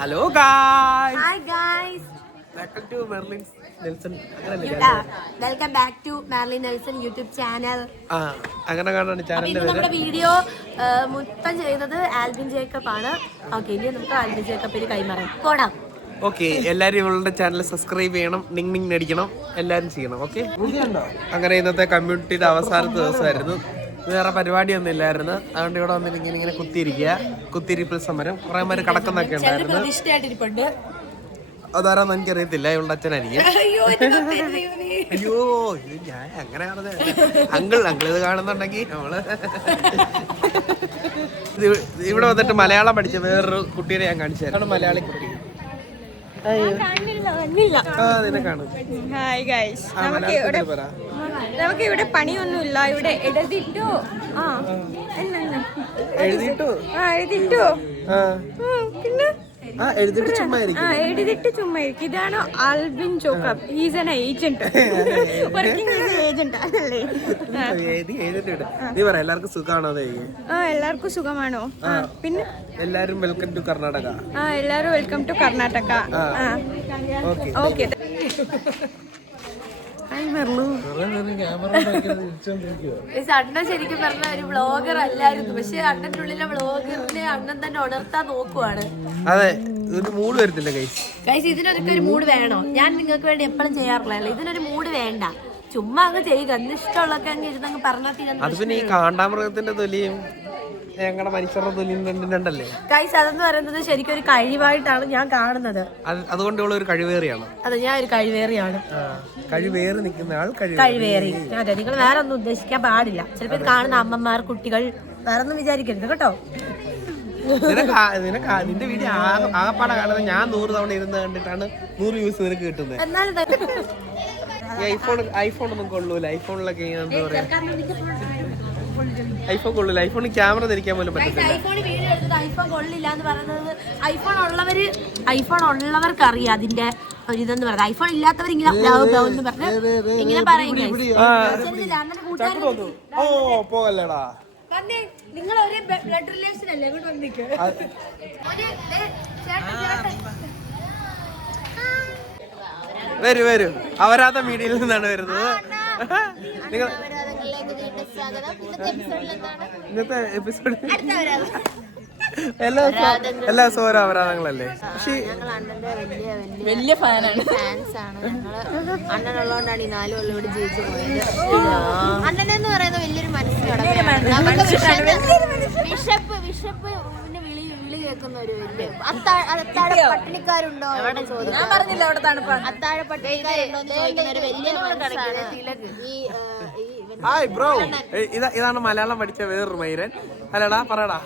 Hello guys. Hi guys. Welcome to Merlin Nelson. Welcome back to Merlin Nelson YouTube channel. അങ്ങനെ കാണാണ് ചാനലിന്റെ പേര്. നമ്മുടെ വീഡിയോ മൊത്തം ചെയ്തത് ആൽബിൻ ജേക്കബ് ആണ്. ഓക്കെ, ഇനി നമുക്ക് ആൽബിൻ ജേക്കബിന് കൈമാറാം. പോടാം. ഓക്കെ, എല്ലാവരും ഇവളുടെ ചാനൽ സബ്സ്ക്രൈബ് ചെയ്യണം, ഡിങ് അടിക്കണം, എല്ലാവരും ചെയ്യണം. ഓക്കെ, അങ്ങനെ ഇന്നത്തെ കമ്മ്യൂണിറ്റിയുടെ അവസാനത്തെ ദിവസമായിരുന്നു. വേറെ പരിപാടിയൊന്നും ഇല്ലായിരുന്നു. അതുകൊണ്ട് ഇവിടെ വന്നിട്ട് ഇങ്ങനെ കുത്തിയിരിപ്പിൽ സമരം. കുറെ പേര് കടക്കുന്നൊക്കെ ഉണ്ടായിരുന്നു. അതാരാന്ന് എനിക്കറിയത്തില്ല, ഇവളുടെ അച്ഛനായിരിക്കും. അയ്യോ, ഇത് ഞാൻ അങ്ങനെ കാണുന്നത് അങ്കിൾ ഇത് കാണുന്നുണ്ടെങ്കിൽ നമ്മള് ഇവിടെ വന്നിട്ട് മലയാളം പഠിച്ച വേറൊരു കുട്ടീനെ ഞാൻ കാണിച്ചു തരാം. മലയാളി കുട്ടി. നമുക്ക് ഇവിടെ പണിയൊന്നുമില്ല. ഇവിടെ എഴുതിട്ടോ പിന്നെ എഴുതിട്ട് ചുമ്മാ ഇരിക്കും. ഇതാണ് Albin Jacob. He's an agent, working agent അല്ലേ? നീ പറ, എല്ലാവർക്കും സുഖമാണോ? എല്ലാവർക്കും സുഖമാണോ? പിന്നെ എല്ലാരും വെൽക്കം ടു കർണാടക. എല്ലാരും വെൽക്കം ടു കർണാടക. ഓക്കെ. അണ്ണൻ ശരിക്കും പറഞ്ഞ ഒരു വ്ളോഗർ അല്ലായിരുന്നു, പക്ഷെ അണ്ണന്റെ ഉള്ളിലെ വ്ളോഗറിനെ അണ്ണൻ തന്നെ ഉണർത്താൻ നോക്കുവാണ്. അതെ, ഇതിന് മൂഡ് വരത്തില്ല ഗൈസ്. ഇതിനൊക്കെ ഒരു മൂഡ് വേണോ? ഞാൻ നിങ്ങൾക്ക് വേണ്ടി എപ്പോഴും ചെയ്യാറില്ലല്ലോ. ഇതിനൊരു മൂഡ് വേണ്ട, ചുമ്മാ അങ്ങ് ചെയ്യുക. അന്ന് ഇഷ്ടമുള്ളൊക്കെ അങ്ങ് ഇരുന്നങ്ങ് പറഞ്ഞാൽ അത് പിന്നെ ഈ കാണ്ടാമൃഗത്തിന്റെ തൊലിയും ഞങ്ങളുടെ മനുഷ്യരുടെ തൊലിയും രണ്ടല്ലേ ഗൈസ്. അതെന്ന് പറയുന്നത് ശരിക്കും ഒരു കഴിവായിട്ടാണ് ഞാൻ കാണുന്നത്. അതുകൊണ്ട് ഉള്ള ഒരു കഴിവേറിയാണ്. അതെ, ഞാൻ ഒരു കഴിവേറിയാണ്. കഴിവേറി നിൽക്കുന്ന ആൾ കഴിവേറി. അതെ, നിങ്ങൾ വേറെ ഒന്നും ഉദ്ദേശിക്കാൻ പാടില്ല. ചിലപ്പോൾ ഇത് കാണുന്ന അമ്മമാർ, കുട്ടികൾ വേറെ ഒന്നും വിചാരിക്കരുത് കേട്ടോ. നിന്റെ വീഡിയോ ആകപ്പാടെ കാണുന്നത് ഞാൻ 100 തവണ ഇരുന്ന് കണ്ടിട്ടാണ് 100 വ്യൂസ് നിനക്ക് കിട്ടുന്നത്. എന്നാലും ഐഫോൺ ഒന്നും കൊള്ളൂല. ഐഫോണിലൊക്കെ എന്താ പറയാ, ഐഫോൺ കൊള്ളില്ല. ഐഫോണിൽ ക്യാമറ ധരിക്കാൻ പോലും പറ്റില്ല. ഐഫോണിൽ വീഡിയോ എടുത്തിട്ട് ഐഫോൺ കൊള്ളില്ല എന്ന് പറയുന്നത് ഐഫോൺ ഉള്ളവർക്ക് അറിയാം അതിന്റെ ഒരിതെന്ന് പറയുന്നത്. ഐഫോൺ ഇല്ലാത്തവർ ഇങ്ങനെ ഇങ്ങനെ പറയും. പോകല്ലേടാ, നിങ്ങൾ ഒരേ ബ്ലഡ് റിലേഷൻ അല്ലേ? ഇങ്ങോട്ട് വന്നിക്ക്. വരൂ. അവരാത്ത മീഡിയയിൽ നിന്നാണ് വരുന്നത്. നിങ്ങൾ ഇന്നത്തെ എപ്പിസോഡ് എല്ലാ ദിവസവും ഓരോ അപരാധങ്ങളല്ലേ. പക്ഷേ വലിയ ഫാനാണ്. അണ്ണനുള്ളതുകൊണ്ടാണ് ഈ 4 കൊല്ലം ഇവിടെ ജീവിച്ചു പോയത്. അണ്ണനെന്ന് പറയുന്ന വലിയൊരു മനസ്സിലാണ്. വിശപ്പ് വിളി കേൾക്കുന്ന ഒരു വലിയ അത്താഴ പട്ടിണിക്കാരുണ്ടോ എവിടെ ചോദിക്കും. ഞാൻ പറഞ്ഞില്ല അവിടെ തണുപ്പാണ്. അത്താഴ പട്ടിണിക്കാരുണ്ടോ ചോദിക്കുന്ന ഒരു വലിയ മനസ്സാണ് തിലക്. ഹായ് ബ്രോ, ഇതാണ് മലയാളം പഠിച്ച വേറൊരു മൈരൻ. അല്ലടാ, പറയടാ,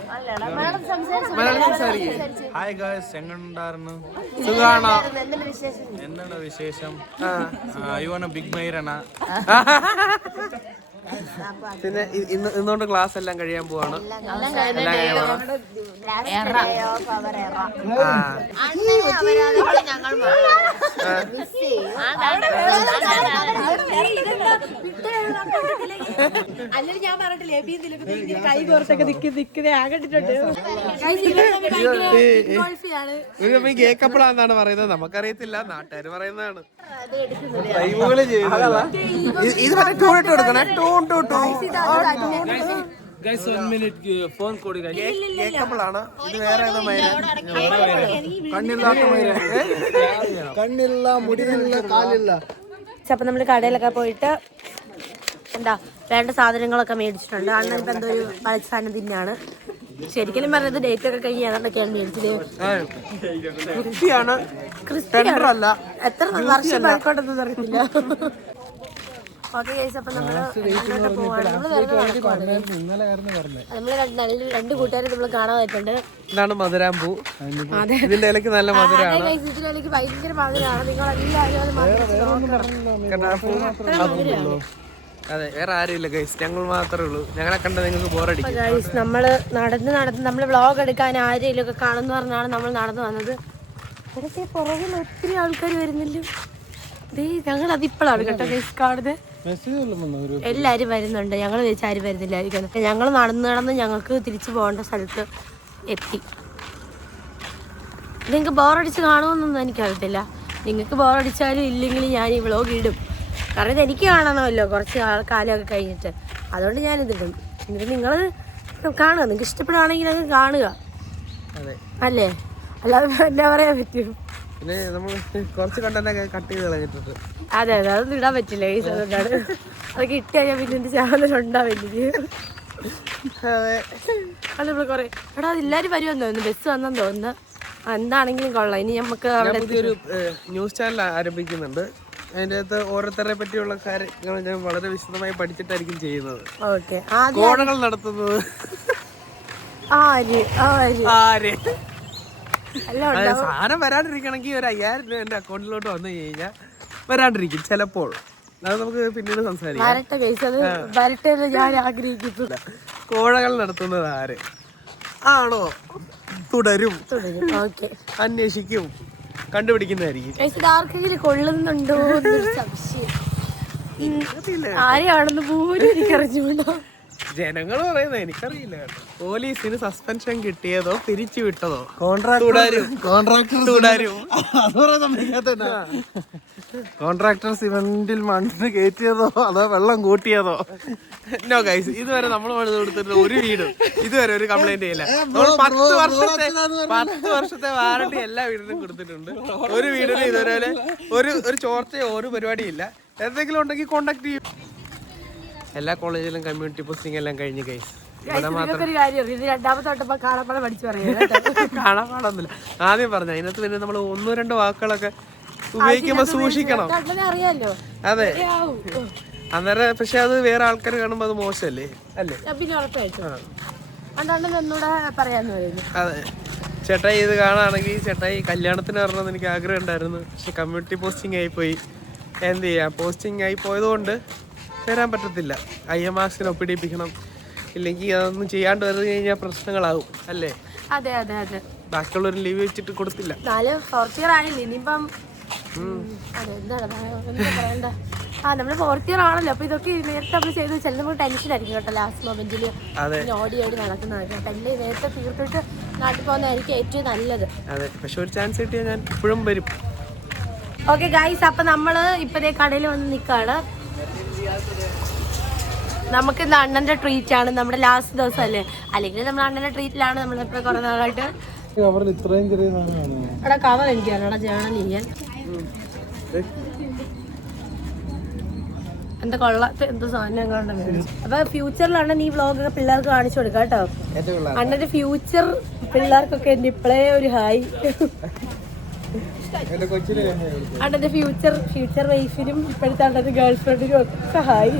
മലയാളം സംസാരിക്കും. ഹായ് ഗായ്സ്, എങ്ങനെയുണ്ടായിരുന്നു? സുഖാണോ? എന്താണ് വിശേഷം? യുവന ബിഗ് മൈരന. പിന്നെ ഇന്നുകൊണ്ട് ക്ലാസ് എല്ലാം കഴിയാൻ പോവാണ്. അല്ലെങ്കിൽ ഞാൻ പറഞ്ഞിട്ടില്ലേ, കൈ കോർത്തൊക്കെ നിൽക്കുന്നേ ആകണ്ടിട്ടുണ്ട്. കേക്കപ്പിളാന്നാണ് പറയുന്നത്, നമുക്കറിയത്തില്ല, നാട്ടുകാർ പറയുന്നതാണ്. ഇത് മറ്റേ ടൂൺ ഇട്ട് കൊടുക്കണേ. ഗൈസ് 1 മിനിറ്റ് ഫോൺ കോഡ് കേക്കപ്പിളാണ്. ഇത് വേറെ ഏതോ മൈരൻ. കണ്ണില്ല, മുടിയില്ല, കാലില്ല. അപ്പൊ നമ്മള് കടയിലൊക്കെ പോയിട്ട് വേണ്ട സാധനങ്ങളൊക്കെ മേടിച്ചിട്ടുണ്ട്. അണ്ണൻ ഇപ്പൊ എന്തോ ഒരു പഴച്ച സാധനം തിന്നാണ്. ശരിക്കും പറഞ്ഞത് ഡേറ്റ് ഒക്കെ കഴിഞ്ഞ് ഏതാണ്ടൊക്കെയാണ് മേടിച്ചത്. ക്രിസ്ത്യാനല്ല, എത്ര വർഷം പഴക്കോട്ടെന്ന് അറിയത്തില്ല. ഓക്കെ ഗൈസ്, അപ്പൊ നമ്മള് പോവാണ്. നമ്മള് 2 കൂട്ടുകാരെ നമ്മള് കാണാനായിട്ടുണ്ട്. ഇതാണ് മധുരാമ്പൂ. ഇതിന്റെ ഇലക്ക് നല്ല മധുരമാണ്. ഇതിന്റെ ഇലക്ക് ഭയങ്കര മധുരമാണ്. നിങ്ങൾ എല്ലാവരും അതെ, വേറെ ആരുമില്ല ഗൈസ്, ഞങ്ങൾ മാത്രമേ ഉള്ളൂ. ഞങ്ങളെ കണ്ട നിങ്ങൾക്ക് ബോറടിക്കും. ഗൈസ്, നമ്മള് നടന്ന് നമ്മള് വ്ളോഗ് എടുക്കാൻ ആരെങ്കിലും ഒക്കെ കാണുന്ന പറഞ്ഞാണ് നമ്മൾ നടന്നു വന്നത്. ഇവിടത്തെ പുറകിൽ ഒത്തിരി ആൾക്കാർ വരുന്നില്ല. ഞങ്ങൾ അതിപ്പോഴാണ് കേട്ടോ ഗൈസ് കാണുന്നത്. എല്ലാരും വരുന്നുണ്ട്. ഞങ്ങൾ വിചാരിച്ച ആരും വരുന്നില്ലായിരിക്കും. ഞങ്ങൾ നടന്ന് ഞങ്ങൾക്ക് തിരിച്ചു പോകേണ്ട സ്ഥലത്ത് എത്തി. നിങ്ങൾക്ക് ബോറടിച്ച് കാണുമെന്നൊന്നും എനിക്കറിയത്തില്ല. നിങ്ങൾക്ക് ബോറടിച്ചാലും ഇല്ലെങ്കിലും ഞാൻ ഈ വ്ളോഗ് ഇടും. കാരണം ഇത് എനിക്ക് കാണണമല്ലോ കുറച്ച് കാലമൊക്കെ കഴിഞ്ഞിട്ട്. അതുകൊണ്ട് ഞാനിതിടും. എന്നിട്ട് നിങ്ങൾ കാണുക, നിങ്ങൾക്ക് ഇഷ്ടപ്പെടുകയാണെങ്കിൽ അത് കാണുക. അല്ലേ? അല്ലാതെ എന്നാ പറയാൻ പറ്റും? പിന്നെ നമ്മൾ കുറച്ച് കണ്ടന്റ് കട്ട് ചെയ്ത് കളഞ്ഞിട്ടുണ്ട്. അതെ അതെ, അതൊന്നും ഇടാൻ പറ്റില്ല ഈ അതുകൊണ്ടാണ്. അതൊക്കെ ഇട്ട് കഴിഞ്ഞാൽ പിന്നെ എൻ്റെ ചാനലുണ്ടാവില്ല. അതെ, അത് നമ്മൾ കുറേ എടാ എല്ലാവരും വരുമെന്ന് തോന്നുന്നു, ബസ് വന്നെന്ന് തോന്നുന്നു. എന്താണെങ്കിലും കൊള്ളാം. ഇനി നമുക്ക് അവിടെ പുതിയൊരു ന്യൂസ് ചാനൽ ആരംഭിക്കുന്നുണ്ട്. അതിൻ്റെ അകത്ത് ഓരോരുത്തരെ പറ്റിയുള്ള കാര്യങ്ങൾ ഞാൻ വളരെ വിശദമായി പഠിച്ചിട്ടായിരിക്കും ചെയ്യുന്നത്. ഓക്കെ. കോണകൾ നടത്തുന്നത് ആര് സാധനം വരാണ്ടിരിക്കണമെങ്കിൽ ഒരു 5000 രൂപ എൻ്റെ അക്കൗണ്ടിലോട്ട് വന്നു കഴിഞ്ഞാൽ വരാണ്ടിരിക്കും ചിലപ്പോൾ. അത് നമുക്ക് പിന്നീട് സംസാരിക്കാം. വരട്ടെ കേസ്, അത് വരട്ടെ എന്ന് ഞാൻ ആഗ്രഹിക്കുന്നു. കോഴകൾ നടത്തുന്നത് ആര് ആണോ തുടരും. ഓക്കെ, അന്വേഷിക്കും, കണ്ടുപിടിക്കുന്നതായിരിക്കും. ഇത് ആർക്കെങ്കിലും കൊള്ളുന്നുണ്ടോ എന്നൊരു സംശയം. ആരെയാണെന്ന് പോലും എനിക്കറിഞ്ഞൂടോ. ജനങ്ങൾ പറയുന്നത് എനിക്കറിയില്ല കേട്ടോ. പോലീസിന് സസ്പെൻഷൻ കിട്ടിയതോ പിരിച്ചു വിട്ടതോ കോൺട്രാക്ടർ സിമെന്റിൽ മണ്ണ് കയറ്റിയതോ അതോ വെള്ളം കൂട്ടിയതോ? നോ ഗൈസ്, ഇതുവരെ നമ്മൾ പണിത് കൊടുത്തിട്ട് ഒരു വീടും ഇതുവരെ ഒരു കംപ്ലൈന്റ് ചെയ്യില്ല. നമ്മൾ 10 വർഷത്തെ വാറണ്ടി എല്ലാ വീടിനും കൊടുത്തിട്ടുണ്ട്. ഒരു വീടിനും ഇതുവരെ ഒരു ചോർച്ചയോ ഒരു പരിപാടിയില്ല. എന്തെങ്കിലും ഉണ്ടെങ്കിൽ കോണ്ടാക്ട് ചെയ്യും. എല്ലാ കോളേജിലും കമ്മ്യൂണിറ്റി പോസ്റ്റിംഗ് എല്ലാം കഴിഞ്ഞ് ഗൈസ്. ഒരു കാര്യം, ഇത് രണ്ടാമത്തെ വട്ടപ്പോ കാണാപ്പാടം പഠിച്ചു പറയാം. കാണാപ്പാടൊന്നുമില്ല, ആദ്യം പറഞ്ഞ അതിനകത്ത് പിന്നെ നമ്മൾ 1-2 വാക്കുകളൊക്കെ ഉപയോഗിക്കുമ്പോ സൂക്ഷിക്കണം. അറിയാലോ. അതെ, അന്നേരം പക്ഷെ അത് വേറെ ആൾക്കാർ കാണുമ്പോ അത് മോശമല്ലേ? അല്ലേ? പിന്നെ ഉറപ്പായിട്ടും അതുകൊണ്ട് എന്നോട് പറയാന്ന് പറയുന്നു. അതെ, ചേട്ടായി ഇത് കാണുകയാണെങ്കിൽ ചേട്ടായി കല്യാണത്തിന് വരണമെന്ന് എനിക്ക് ആഗ്രഹം ഉണ്ടായിരുന്നു. പക്ഷെ കമ്മ്യൂണിറ്റി പോസ്റ്റിംഗ് ആയിപ്പോയി. എന്ത് ചെയ്യാം, പോസ്റ്റിംഗ് ആയി പോയതുകൊണ്ട് വരാൻ പറ്റത്തില്ല. IMARCസിന് ഒപ്പിടിപ്പിക്കണം. ഇല്ലെങ്കിൽ അതൊന്നും ചെയ്യാണ്ട് വന്നു കഴിഞ്ഞാൽ പ്രശ്നങ്ങളാവും. അല്ലേ? അതെ അതെ അതെ, ബാക്കിയുള്ളവരും ലീവ് വെച്ചിട്ട് കൊടുത്തില്ല. 4th ഇയർ ആയില്ല ഇനിയിപ്പം. അതെ, എന്താണ് പറയണ്ട. നമ്മള് 4th ഇയർ ആണല്ലോ. അപ്പൊ ഇതൊക്കെ നേരത്തെ നമ്മൾ ചെയ്ത് വെച്ചാൽ നമുക്ക് ടെൻഷൻ ആയിരിക്കും കേട്ടോ. ലാസ്റ്റ് മൊമെന്റിൽ ഓടി നടക്കുന്നതൊക്കെ തന്നെ നേരത്തെ തീർത്തിട്ട് നാട്ടിൽ പോകുന്നതായിരിക്കും ഏറ്റവും നല്ലത്. അതെ, പക്ഷെ ഒരു ചാൻസ് കിട്ടിയാൽ ഞാൻ ഇപ്പോഴും വരും. ഓക്കെ ഗൈസ്, അപ്പൊ നമ്മള് ഇപ്പതേ കടയിൽ വന്ന് നിൽക്കാണ്. നമുക്ക് ഇന്ന് അണ്ണന്റെ ട്രീറ്റ് ആണ്. നമ്മുടെ ലാസ്റ്റ് ദിവസം അല്ലേ, അല്ലെങ്കിൽ നമ്മൾ അണ്ണന്റെ ട്രീറ്റിലാണ് നമ്മളിപ്പോ കുറെ നാളായിട്ട്. എടാ കവർ എനിക്കാണ്, എടാ ജേണൽ ചെയ്യാൻ. എന്താ കൊള്ളാത്ത എന്തോ സാധനം കണ്ടത്. അപ്പൊ ഫ്യൂച്ചറിലാണ് ഈ വ്ളോഗൊക്കെ പിള്ളേർക്ക് കാണിച്ചു കൊടുക്കാം കേട്ടോ. അണ്ണന്റെ ഫ്യൂച്ചർ പിള്ളേർക്കൊക്കെ എന്റെ ഇപ്പളേ ഒരു ഹായ്. അണ്ണന്റെ ഫ്യൂച്ചർ വൈഫിനും ഇപ്പോഴത്തെ അണ്ണന്റെ ഗേൾ ഫ്രണ്ടിനും ഒക്കെ ഹായ്.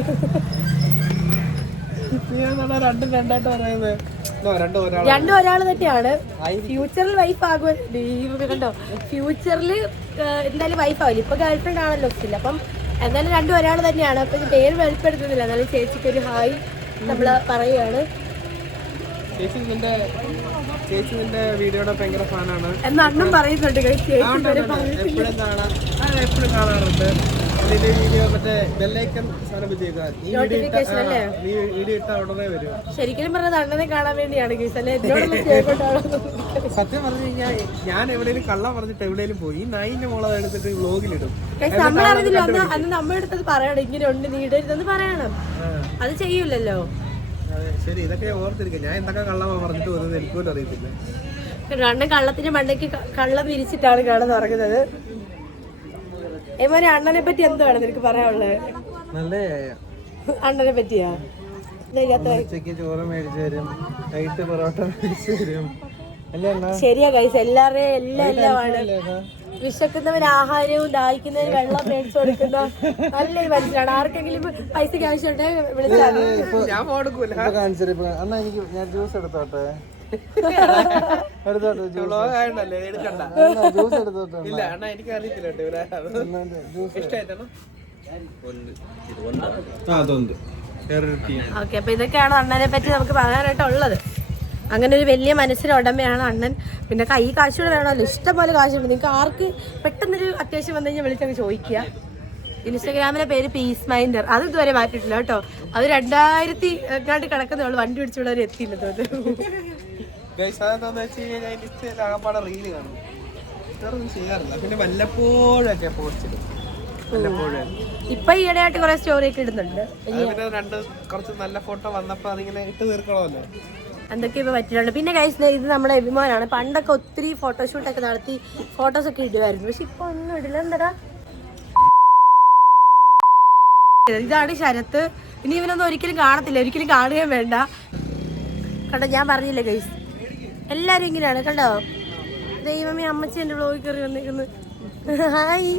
രണ്ടും ഒരാൾ തന്നെയാണ്. ഫ്യൂച്ചറിൽ വൈഫ് ആകുമല്ലോ. കണ്ടോ, ഫ്യൂച്ചറിൽ എന്തായാലും വൈഫ് ആവില്ല. ഇപ്പൊ ഗേൾ ഫ്രണ്ട് ആണല്ലോ ഒത്തില്ല. അപ്പം എന്തായാലും രണ്ടും ഒരാൾ തന്നെയാണ്. അപ്പൊ പേര് വെളിപ്പെടുത്തുന്നില്ല. എന്നാലും ചേച്ചിക്ക് ഒരു ഹായ് നമ്മള് പറയുകയാണ്. ചേച്ചി നിന്റെ വീഡിയോയുടെ ഭയങ്കര ഫാനാണ് എന്ന് അണ്ണൻ പറയുന്നുണ്ട്. എപ്പോഴും കാണാറുണ്ട്. അതിന്റെ വീഡിയോ മറ്റേ ബെല്ലൈക്കൺ നോട്ടിഫിക്കേഷൻ അല്ലേ? വീഡിയോ ഇട്ട ഉടനെ വരും. ശരിക്കും പറഞ്ഞത് അണ്ണനെ കാണാൻ വേണ്ടിയാണ് കേസ് അല്ലേ? സത്യം പറഞ്ഞു കഴിഞ്ഞാൽ ഞാൻ എവിടെയും കള്ളം പറഞ്ഞിട്ട് എവിടെയും പോയി നായിന്റെ മോളെ എടുത്തിട്ട് വ്ലോഗിലിടും. നമ്മളറിയില്ല അന്ന് നമ്മുടെ അടുത്തത് പറയണം, ഇങ്ങനെ ഉണ്ട് നീ ഇടരുതെന്ന് പറയണം. അത് ചെയ്യൂലല്ലോ. ശരി, ഇതൊക്കെ ഓർത്തിരിക്കും. ഞാൻ എന്തൊക്കെ കള്ളമാണ് പറഞ്ഞിട്ട് പോകുന്നത് എനിക്കും അറിയത്തില്ല. അണ്ണൻ കള്ളത്തിന്റെ മണ്ടയ്ക്ക് കള്ളം വിരിച്ചിട്ടാണ് കാണാൻ തുടങ്ങുന്നത്. ഏമാരെ അണ്ണനെ പറ്റി എന്താണ് നിനക്ക് പറയാനുള്ളത്? നല്ല അണ്ണനെ പറ്റിയാ? ചോറ് മേടിച്ചു തരും, വൈകിട്ട് പൊറോട്ട മേടിച്ചു തരും. ശരിയാ കൈസ്, എല്ലാമാണ്. വിശക്കുന്നവന് ആഹാരവും ദാഹിക്കുന്നവന് വെള്ളം മേടിച്ചു കൊടുക്കുന്ന നല്ലൊരു മനുഷ്യനാണ്. ആർക്കെങ്കിലും പൈസ ക്യാഷ് ഉണ്ടെങ്കിൽ വിളിച്ചാൽ അണ്ണാ എനിക്ക് ഞാൻ ജ്യൂസ് എടുത്തോട്ടെ? ജ്യൂസ് എടുത്തോട്ടെ? ഇല്ല അണ്ണാ, എനിക്ക് അറിയത്തില്ല. ഓക്കെ, അപ്പൊ ഇതൊക്കെയാണ് അണ്ണനെ പറ്റി നമുക്ക് പറയാനായിട്ടുള്ളത്. അങ്ങനെ ഒരു വലിയ മനസ്സിന്റെ ഉടമയാണ് അണ്ണൻ. പിന്നെ കൈ കാശുകൂടെ വേണമല്ലോ, ഇഷ്ടംപോലെ കാശുണ്ട്. നിങ്ങൾക്ക് ആർക്ക് പെട്ടെന്നൊരു അത്യാവശ്യം വന്നു കഴിഞ്ഞാൽ വിളിച്ചൊക്കെ ചോദിക്കുക. ഇൻസ്റ്റാഗ്രാമിലെ പേര് പീസ് മൈൻഡർ. അത് ഇതുവരെ മാറ്റിയിട്ടില്ല കേട്ടോ. അത് 2000 എങ്ങാണ്ട് കിടക്കുന്നേ ഉള്ളൂ. വണ്ടി പിടിച്ചുള്ളവർ എത്തിയില്ല തോന്നുന്നു. വേറൊന്നും ചെയ്യാറില്ല. പിന്നെ വല്ലപ്പോഴൊക്കെ പോസ്റ്റ് ഇടും. വല്ലപ്പോഴും. ഇപ്പൊ ഈയിടെയായിട്ട് കുറെ സ്റ്റോറി ഒക്കെ ഇടുന്നുണ്ട്. പിന്നെ കുറച്ച് നല്ല ഫോട്ടോ വന്നപ്പോ അതിങ്ങനെ ഇട്ട് തീർക്കണമല്ലോ. എന്തൊക്കെ ഇപ്പൊ പറ്റിയിട്ടുണ്ട്. പിന്നെ ഗൈസ് ഇത് നമ്മുടെ അഭിമാനാണ്. പണ്ടൊക്കെ ഒത്തിരി ഫോട്ടോഷൂട്ടൊക്കെ നടത്തി ഫോട്ടോസ് ഒക്കെ ഇടുമായിരുന്നു. പക്ഷെ ഇപ്പൊ ഒന്നും ഇടില്ല. എന്താ ഇതാണ് ശരത്ത്. ഇനി ഇവനൊന്നും ഒരിക്കലും കാണത്തില്ല, ഒരിക്കലും കാണുകയും വേണ്ട. കണ്ടോ, ഞാൻ പറഞ്ഞില്ലേ ഗൈസ്, എല്ലാരും ഇങ്ങനെയാണ്. കണ്ടോ, ദൈവമേ അമ്മച്ചി എന്റെ വ്ലോഗ് കയറി വന്നിരിക്കുന്നു. ഹായ്,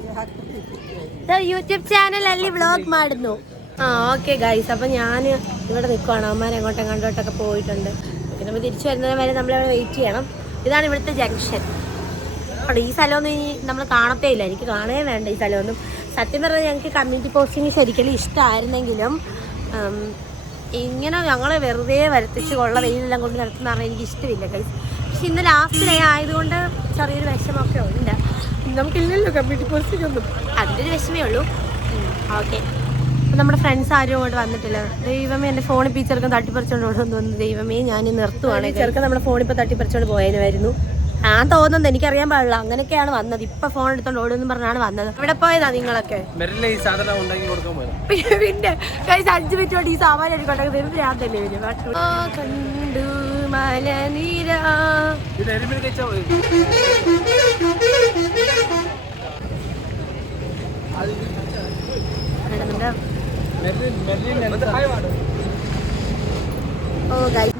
യൂട്യൂബ് ചാനൽ അല്ലേ വ്ലോഗ് മാടുന്നു. ഓക്കെ ഗൈസ്, അപ്പൊ ഞാൻ ഇവിടെ നിൽക്കുവാണ്. അമ്മമാരെ അങ്ങോട്ടും കണ്ടോട്ടൊക്കെ പോയിട്ടുണ്ട്. പിന്നെ നമ്മൾ തിരിച്ചു വരുന്നതിന് വരെ നമ്മളവിടെ വെയിറ്റ് ചെയ്യണം. ഇതാണ് ഇവിടുത്തെ ജംഗ്ഷൻ. അവിടെ ഈ സ്ഥലമൊന്നും ഇനി നമ്മൾ കാണത്തേ ഇല്ല. എനിക്ക് കാണുകയേ വേണ്ട ഈ സ്ഥലമൊന്നും. സത്യം പറഞ്ഞാൽ ഞങ്ങൾക്ക് കമ്മ്യൂണിറ്റി പോസ്റ്റിങ് ശരിക്കും ഇഷ്ടമായിരുന്നെങ്കിലും ഇങ്ങനെ ഞങ്ങളെ വെറുതെ വരുത്തിച്ച് കൊള്ള വെയിലെല്ലാം കൊണ്ട് നടത്തുന്ന പറഞ്ഞാൽ എനിക്ക് ഇഷ്ടമില്ല ഗൈസ്. പക്ഷെ ഇന്ന് ലാസ്റ്റ് ഡേ ആയതുകൊണ്ട് ചെറിയൊരു വിഷമമൊക്കെ ഉണ്ട്. നമുക്കില്ലല്ലോ കമ്മ്യൂണിറ്റി പോസ്റ്റിംഗ് ഒന്നും, അതിൻ്റെ ഒരു വിഷമേ ഉള്ളൂ. ഓക്കെ, അപ്പം നമ്മുടെ ഫ്രണ്ട്സ് ആരും അങ്ങോട്ട് വന്നിട്ടില്ല. ദൈവമേ, എൻ്റെ ഫോണിൽ ഇപ്പോൾ ഈ ചെറുക്കൻ തട്ടിപ്പറിച്ചുകൊണ്ട് ഓടുന്നു തോന്നുന്നു. ദൈവമേ, ഞാൻ നിർത്തുവാണ്. ചെറുക്കൻ നമ്മുടെ ഫോണിപ്പോൾ തട്ടിപ്പറിച്ചുകൊണ്ട് പോയതിനായിരുന്നു. ഞാൻ തോന്നുന്നത്, എനിക്കറിയാൻ പാടില്ല. അങ്ങനെയൊക്കെയാണ് വന്നത്. ഇപ്പൊ ഫോൺ എടുത്തോണ്ട് ഓടുന്നു പറഞ്ഞാണ് വന്നത്. ഇവിടെ പോയതാ നിങ്ങളൊക്കെ? ഈ സാധനം ഉണ്ടാക്കി കൊടുക്കാൻ പോയത്. പിന്നെ 5 മിനിറ്റ് കൊണ്ട് ഈ സാമാൻ എടുക്കട്ടെ. ഞാൻ തന്നെ കണ്ടു മലനിര. ഓ ഗൈസ്,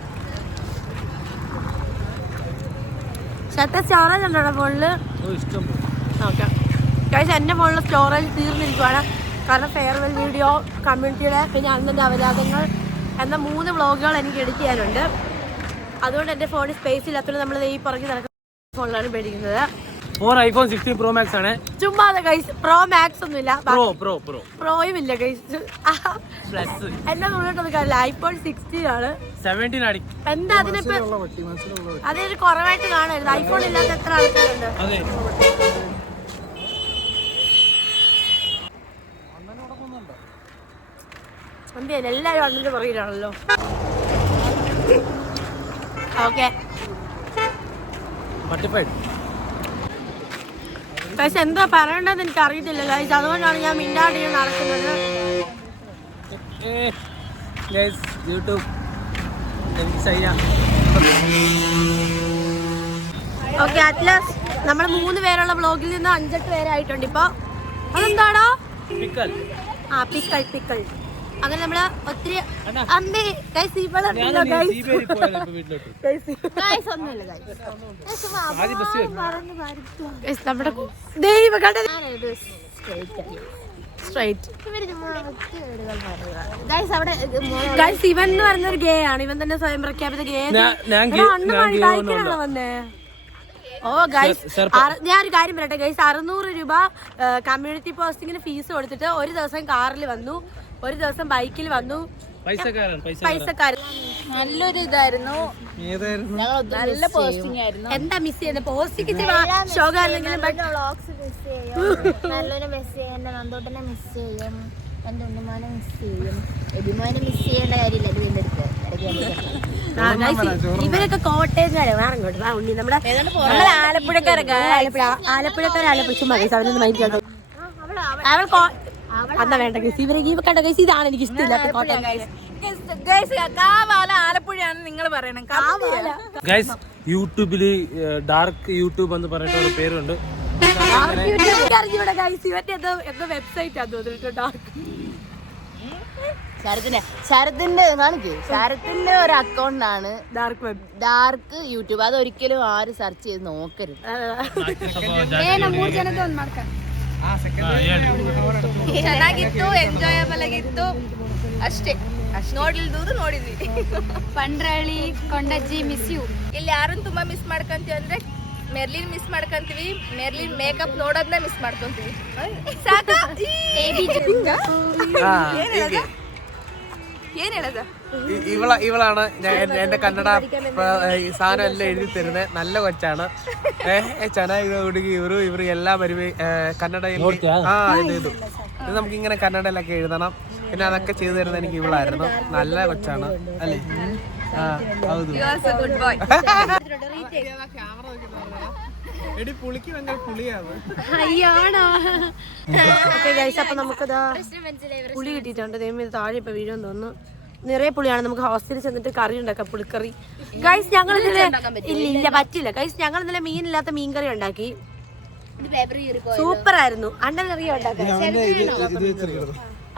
സ്റ്റോറേജ് ഉണ്ടോ ഫോണില്? ഓക്കെ ഗൈസ്, എൻ്റെ ഫോണിൽ സ്റ്റോറേജ് തീർന്നിരിക്കുവാണ്. കാരണം ഫെയർവെൽ വീഡിയോ, കമ്മ്യൂണിറ്റിയുടെ, പിന്നെ അന്നത്തെ അവലാദങ്ങൾ എന്ന 3 വ്ളോഗുകൾ എനിക്ക് എഡിറ്റ് ചെയ്യാനുണ്ട്. അതുകൊണ്ട് എൻ്റെ ഫോണിൽ സ്പേസ് ഇല്ലാത്തതുകൊണ്ട് നമ്മൾ ഈ പുറകെ നടക്കുന്ന ഫോണിലാണ് മേടിക്കുന്നത്. ഫോൺ ഐഫോൺ 16 Pro Max ആണ്. ചുമ്മാതെ ഗൈസ്, പ്രോ മാക്സ് ഒന്നും ഇല്ല, പ്രോയും ഇല്ല ഗൈസ്. എന്നെ നോക്കിട്ടൊന്നും കാര്യമില്ല. ഐഫോൺ 16 ആണ്. 17 ആണ്. എന്താ അതിനിപ്പോ അതൊരു കുറവായിട്ട് കാണരുത്. ഐഫോൺ ഇല്ലാത്ത എത്ര ആൾക്കാരുണ്ട്? എന്തിയല്ല, എല്ലാരും അണ്ണന്റെ പുറകിലാണല്ലോ. ഓക്കെ പക്ഷെ എന്താ പറയണ്ടെന്ന് എനിക്ക് അറിയത്തില്ല ഗൈസ്. അതുകൊണ്ടാണ് ഞാൻ മിണ്ടാടി നടക്കുന്നത്. ഓക്കെ, അറ്റ്ലാസ് നമ്മൾ 3 പേരുള്ള വ്ളോഗിൽ നിന്ന് 5-8 പേരായിട്ടുണ്ട് ഇപ്പൊ. അതെന്താണോ? പിക്കൽ. അങ്ങനെ നമ്മള് ഒത്തിരി ഇവൻ എന്ന് പറഞ്ഞൊരു ഗേ ആണ്. ഇവൻ തന്നെ സ്വയം പ്രഖ്യാപിത ഗേ. വന്നേ. ഓ ഗൈസ്, ഞാൻ ഒരു കാര്യം പറയട്ടെ ഗൈസ്. 600 രൂപ കമ്മ്യൂണിറ്റി പോസ്റ്റിങ്ങിന് ഫീസ് കൊടുത്തിട്ട് ഒരു ദിവസം കാറിൽ വന്നു, ഒരു ദിവസം ബൈക്കിൽ വന്നു. പൈസക്കാരൻ. നല്ലൊരു ഇതായിരുന്നു. നല്ല പോസ്റ്റിംഗ് ആയിരുന്നു. എന്താ മിസ് ചെയ്യുന്നത്? പോസ്റ്റിംഗ് ഷോകാണെങ്കിലും നല്ലൊരു മിസ് ചെയ്യും. നന്ദോട്ടനെ മിസ് ചെയ്യും. എൻ്റെ ഉണ്ണുമാനെ മിസ് ചെയ്യും. എബിമാനെ മിസ് ചെയ്യേണ്ട കാര്യമില്ല. അത് വീണ്ടെടുക്കുക. ഇവരൊക്കെ കോട്ടയംകാരാണ്. അങ്ങോട്ട് ഉണ്ണി നമ്മുടെ ആലപ്പുഴക്കാരൊക്കെ. ആലപ്പുഴ ചുമ്മാ അവരൊന്നും മൈൻഡ് ചെയ്യണ്ടോ. അവൾ അന്നാ വേണ്ട ഗൈസ്. ഇവരെ കണ്ട ഗൈസ്, ഇതാണ് എനിക്ക് ഇഷ്ടമില്ലാത്ത കോട്ടയം. ആലപ്പുഴയാണ് നിങ്ങൾ പറയണം. ഗൈസ്, യൂട്യൂബില് ഡാർക്ക് യൂട്യൂബ് എന്ന് പറഞ്ഞിട്ട് ഒരു പേരുണ്ട്. ഇവന്റെ വെബ്സൈറ്റ് ആണ് ഡാർക്ക്. ശരത്തിന്റെ ഒരു അക്കൗണ്ടാണ് ഡാർക്ക് യൂട്യൂബ്. അതൊരിക്കലും ആരും സെർച്ച് ചെയ്ത് ನೋಕരുത്. ಚೆನ್ನಾಗಿತ್ತು, ಎಂಜಾಯಬಲ್ ಆಗಿತ್ತು ಅಷ್ಟೇ. ನೋಡಿದ್ವಿ. Pandralli, Kondajji, miss you. ಇಲ್ಲಿ ಯಾರನ್ನ ತುಂಬಾ ಮಿಸ್ ಮಾಡ್ಕೊಂತೀವಿ ಅಂದ್ರೆ ಮೆರ್ಲಿನ್ ಮಿಸ್ ಮಾಡ್ಕೊಂತೀವಿ. ಮೆರ್ಲಿನ್ ಮೇಕಪ್ ನೋಡೋದನ್ನ ಮಿಸ್ ಮಾಡ್ಕೊಂತೀವಿ. ಸಾಕಾ? ಏನ್ ಹೇಳದ? ഇവളാണ് എന്റെ കന്നഡ സാധനം എല്ലാം എഴുതി തരുന്നത്. നല്ല കൊച്ചാണ്. ಚೆನ್ನಾಗಿ ಹುಡುಗಿ ഇവർ എല്ലാം കന്നഡയിൽ ഇത് നമുക്കിങ്ങനെ കന്നഡയിലൊക്കെ എഴുതണം. പിന്നെ അതൊക്കെ ചെയ്തു തരുന്നത് എനിക്ക് ഇവളായിരുന്നു. നല്ല കൊച്ചാണ് അല്ലേ? ಗುಡ್ ಬಾಯ್. എടി പുളിക്ക് ഭയങ്കര പുളിയാണ്. അയ്യാണോ? ഓക്കെ ഗൈസ്, അപ്പൊ നമുക്കതാ പുളി കിട്ടിയിട്ടുണ്ട്. ദൈവം ഇത് താഴെ ഇപ്പൊ വീഴുമെന്ന് തോന്നുന്നു. നിറയെ പുളിയാണ്. നമുക്ക് ഹോസ്റ്റലിൽ ചെന്നിട്ട് കറി ഉണ്ടാക്കാം, പുളിക്കറി. ഗൈസ് ഞങ്ങൾ ഇല്ല പറ്റില്ല ഗൈസ്. ഞങ്ങൾ ഇന്നലെ മീനില്ലാത്ത മീൻകറി ഉണ്ടാക്കി. സൂപ്പർ ആയിരുന്നു. അണ്ണൻ അറിയോ ഉണ്ടാക്കാൻ?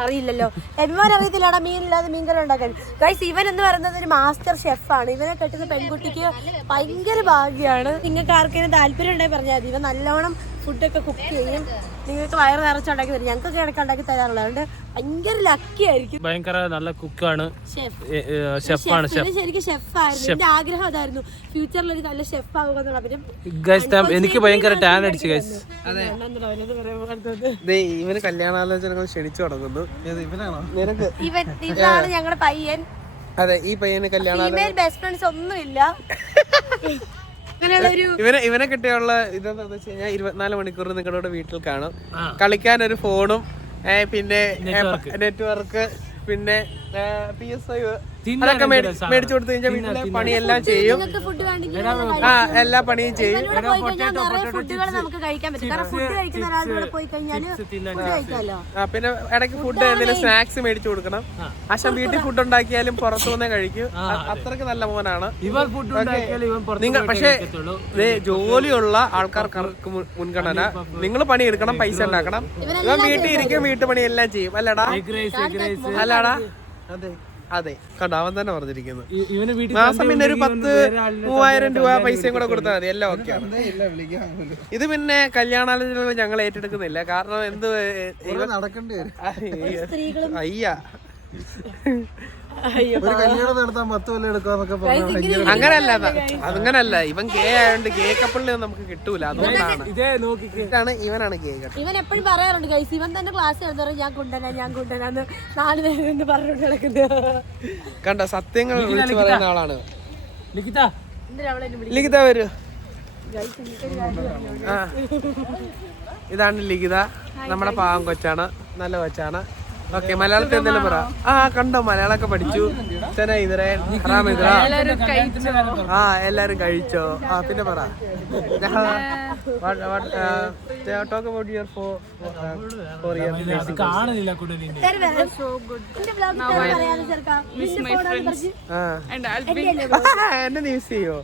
അറിയില്ലല്ലോ, എമ്മാൻ അറിയത്തില്ലാടാ മീനില്ലാതെ മീൻകറി ഉണ്ടാക്കാൻ. ഗൈസ് ഇവൻ എന്ന് പറയുന്നത് ഒരു മാസ്റ്റർ ഷെഫാണ്. ഇവനെ കെട്ടുന്ന പെൺകുട്ടിക്ക് ഭയങ്കര ഭാഗ്യമാണ്. നിങ്ങൾക്ക് ആർക്കെങ്കിലും താല്പര്യം ഉണ്ടെങ്കിൽ പറഞ്ഞാൽ മതി. ഇവൻ നല്ലോണം ഫുഡൊക്കെ കുക്ക് ചെയ്യും. നിങ്ങൾക്ക് വയറ് നിറച്ചുണ്ടാക്കി തരും. ഞങ്ങൾക്കൊക്കെ ഇടയ്ക്ക് ഉണ്ടാക്കി തരാറുള്ളത്. അതുകൊണ്ട് ഭയങ്കര ലക്കി ആയിരിക്കും. ഭയങ്കര നല്ല കുക്കാണ്, ഷെഫാണ്. ശരിക്കും ഷെഫായിരുന്നു. എന്റെ ആഗ്രഹം അതായിരുന്നു, ഫ്യൂച്ചറിൽ ഒരു നല്ല ഷെഫ് ആകുമെന്നുള്ള. എനിക്ക് ഭയങ്കര ടാൻ അടിച്ചു ഗൈസ്. ഇവന് കല്യാണാലോചനകൾ ക്ഷണിച്ചു തുടങ്ങുന്നു. ഇവനാണോ? നിനക്ക് ഇവനാണ് ഞങ്ങളുടെ പയ്യൻ. അതെ, ഈ പയ്യന് കല്യാണാലോചന ബെസ്റ്റ് ഫ്രണ്ട്സ് ഒന്നുമില്ല. ഇവനെ കിട്ടിയുള്ള ഇതെന്താന്ന് വെച്ച് കഴിഞ്ഞാൽ 24 മണിക്കൂർ നിങ്ങളുടെ വീട്ടിൽ കാണും. കളിക്കാൻ ഒരു ഫോണും പിന്നെ നെറ്റ്വർക്ക് പിന്നെ PS5 അതൊക്കെ മേടിച്ചു കൊടുത്തു കഴിഞ്ഞാൽ വീട്ടിലെ പണിയെല്ലാം ചെയ്യും. എല്ലാ പണിയും ചെയ്യും. പിന്നെ ഇടയ്ക്ക് ഫുഡ് എന്തെങ്കിലും സ്നാക്സ് മേടിച്ചു കൊടുക്കണം. ആശം വീട്ടിൽ ഫുഡ് ഉണ്ടാക്കിയാലും പുറത്തുനിന്നേ കഴിക്കും. അത്രക്ക് നല്ല മോനാണ്. നിങ്ങൾ പക്ഷേ ജോലിയുള്ള ആൾക്കാർക്ക് മുൻഗണന. നിങ്ങൾ പണിയെടുക്കണം, പൈസ ഉണ്ടാക്കണം. ഇവൻ വീട്ടിൽ ഇരിക്കും, വീട്ടുപണിയെല്ലാം ചെയ്യും. അല്ലടാ? അല്ലാടാ? അതെ, കണ്ടോ അവൻ തന്നെ പറഞ്ഞിരിക്കുന്നു. മാസം പിന്നെ ഒരു 10,000-3,000 രൂപ പൈസയും കൂടെ കൊടുത്താൽ മതി, എല്ലാം ഓക്കെയാണ്. ഇത് പിന്നെ കല്യാണാലോചന ഞങ്ങൾ ഏറ്റെടുക്കുന്നില്ല. കാരണം എന്ത് നടക്കേണ്ടി വരും. അയ്യ അങ്ങനല്ല. ഇവൻ ഗേ ആയതുകൊണ്ട് ഗേ കപ്പിളിൽ നമുക്ക് കിട്ടൂല. അതുകൊണ്ടാണ്. ഇവനാണ് ഗേ. ഇവൻ എപ്പോഴും പറയാറുണ്ട് ഗൈസ്, ഇവൻ തന്നെ ക്ലാസ് ഞാൻ കൊണ്ടുവരാന്ന് 4 പേര് പറഞ്ഞോണ്ട് കിടക്കുന്നത്. കണ്ടോ, സത്യങ്ങൾ വിളിച്ചു പറയുന്ന ആളാണ്. ലിഖിത വരൂ. ഇതാണ് ലിഖിത, നമ്മുടെ പാവം കൊച്ചാണ്, നല്ല കൊച്ചാണ്. ഓക്കെ, മലയാളത്തിൽ എന്തെങ്കിലും പറ. കണ്ടോ, മലയാളമൊക്കെ പഠിച്ചു. എല്ലാരും കഴിച്ചോ? പിന്നെ പറ. ടോക്ക് അബൌട്ട് യുവർ എന്നെ യൂസ് ചെയ്യോ?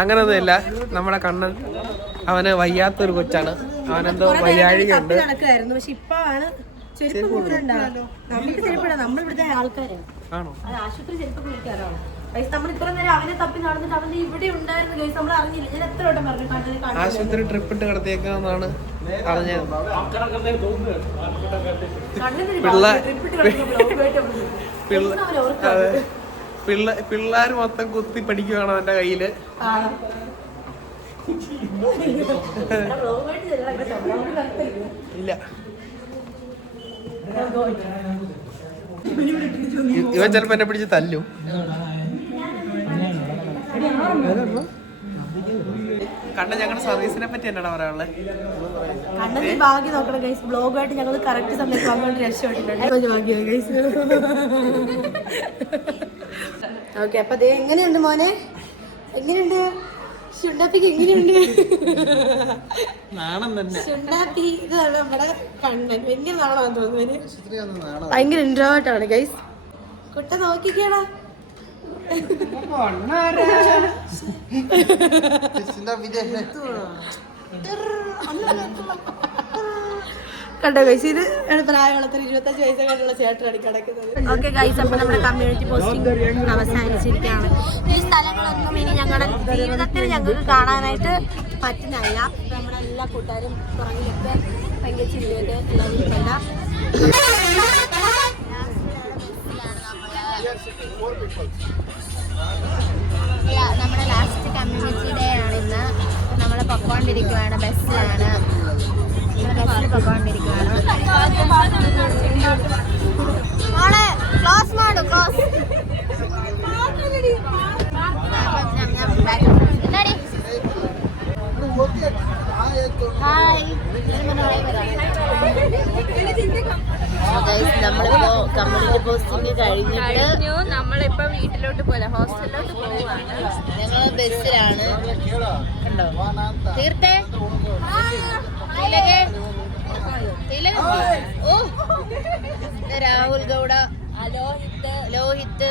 അങ്ങനൊന്നുമില്ല. നമ്മുടെ കണ്ണൻ അവന് വയ്യാത്തൊരു കൊച്ചാണ്. അവനെന്തോ വയ്യാഴികയുണ്ട്. പക്ഷെ ഇപ്പാണ് നമ്മളിവിടുത്തെ ആൾക്കാരാണ്. ആശുപത്രി ചെരുപ്പ് കുളിക്കാറാണ്. നമ്മൾ ഇത്ര നേരം അവനെ തപ്പി നടന്നിട്ട് അവന്റെ ഇവിടെ ഉണ്ടായിരുന്നു ഗൈസ്, നമ്മൾ അറിഞ്ഞില്ല. ഞാൻ എത്ര വട്ടം പറഞ്ഞു ആശുപത്രി ട്രിപ്പ് ഇട്ട് കിടത്തിയേക്കാന്നാണ് അറിഞ്ഞത്. പിള്ളേര് മൊത്തം കുത്തി പഠിക്കുവാണ് അവന്റെ കയ്യില്. ഇല്ല, ഇവൻ ചിലപ്പോ എന്നെ പിടിച്ച് തല്ലും. കണ്ട ഞങ്ങളുടെ സർവീസിനെ പറ്റി എന്നാണ് പറയാനുള്ളത്? കണ്ണന്റെ ഭാഗ്യം നോക്കണം ഗൈസ്. ബ്ലോഗായിട്ട് ഞങ്ങൾ കറക്റ്റ് സമയത്ത് വന്നുകൊണ്ട് രക്ഷപ്പെട്ടിട്ടുണ്ട്. ഭാഗ്യമായി ഗൈസ്. ഓക്കെ, അപ്പൊ അതേ എങ്ങനെയുണ്ട് മോനെ? എങ്ങനെയുണ്ട് ഷുണ്ടാപ്പിക്ക്? എങ്ങനെയുണ്ട് ഷുണ്ടാപ്പി? ഇതാണ് നമ്മുടെ കണ്ണൻ. ഭയങ്കര നാളാന്ന് തോന്നുന്നു. ഭയങ്കര ഇൻട്രോവേർട്ടാണ് ഗൈസ്. കുട്ട നോക്കിക്കേടാ. കണ്ടോ ഗൈസ്, ഇത് പ്രായമുള്ള 25 വയസ്സൊക്കെയുള്ള ചേട്ടനാണ് കിടക്കുന്നത്. ഓക്കെ ഗൈസ്, അപ്പൊ നമ്മുടെ കമ്മ്യൂണിറ്റി പോസ്റ്റിംഗ് അവസാനിച്ചിരിക്കുകയാണ്. ഈ സ്ഥലങ്ങളൊന്നും ഇനി ഞങ്ങളുടെ ജീവിതത്തിൽ ഞങ്ങൾക്ക് കാണാനായിട്ട് പറ്റുന്നില്ല. നമ്മുടെ എല്ലാ കൂട്ടുകാരും പുറകിലൊക്കെ ഭയങ്കര ചിരിയൊക്കെ എല്ലാവരും കണ്ട. നമ്മുടെ ലാസ്റ്റ് കമ്മ്യൂണിറ്റി ഡേ ആണ് ഇന്ന്. നമ്മൾ പൊക്കോണ്ടിരിക്കുകയാണ്, ബസ്സിലാണ്. ബസ്സിൽ പൊക്കോണ്ടിരിക്കുകയാണ്. ക്ലോസ് മാഡു ക്ലോസ്. ഹായ്, നമ്മളിപ്പോ കമ്മ്യൂണിറ്റി പോസ്റ്റിംഗ് കഴിഞ്ഞിട്ട് നമ്മളിപ്പോ വീട്ടിലോട്ട് പോലെ ഹോസ്റ്റലിലോട്ട് പോവാണ്. ഞങ്ങൾ ബസ്സിലാണ്. കണ്ടോ തീർത്തേ ഓ രാഹുൽ ഗൗഡ, ലോഹിത്,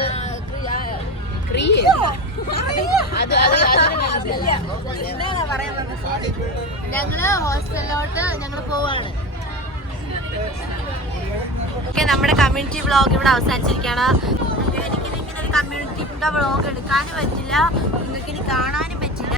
ഞങ്ങള് ഹോസ്റ്റലിലോട്ട് പോവാണ്. നമ്മുടെ കമ്മ്യൂണിറ്റി വ്ളോഗ് ഇവിടെ അവസാനിച്ചിരിക്കുകയാണ്. എനിക്ക് ഇങ്ങനെ ഒരു കമ്മ്യൂണിറ്റിയുടെ വ്ളോഗ് എടുക്കാനും പറ്റില്ല, നിങ്ങൾക്ക് ഇനി കാണാനും പറ്റില്ല.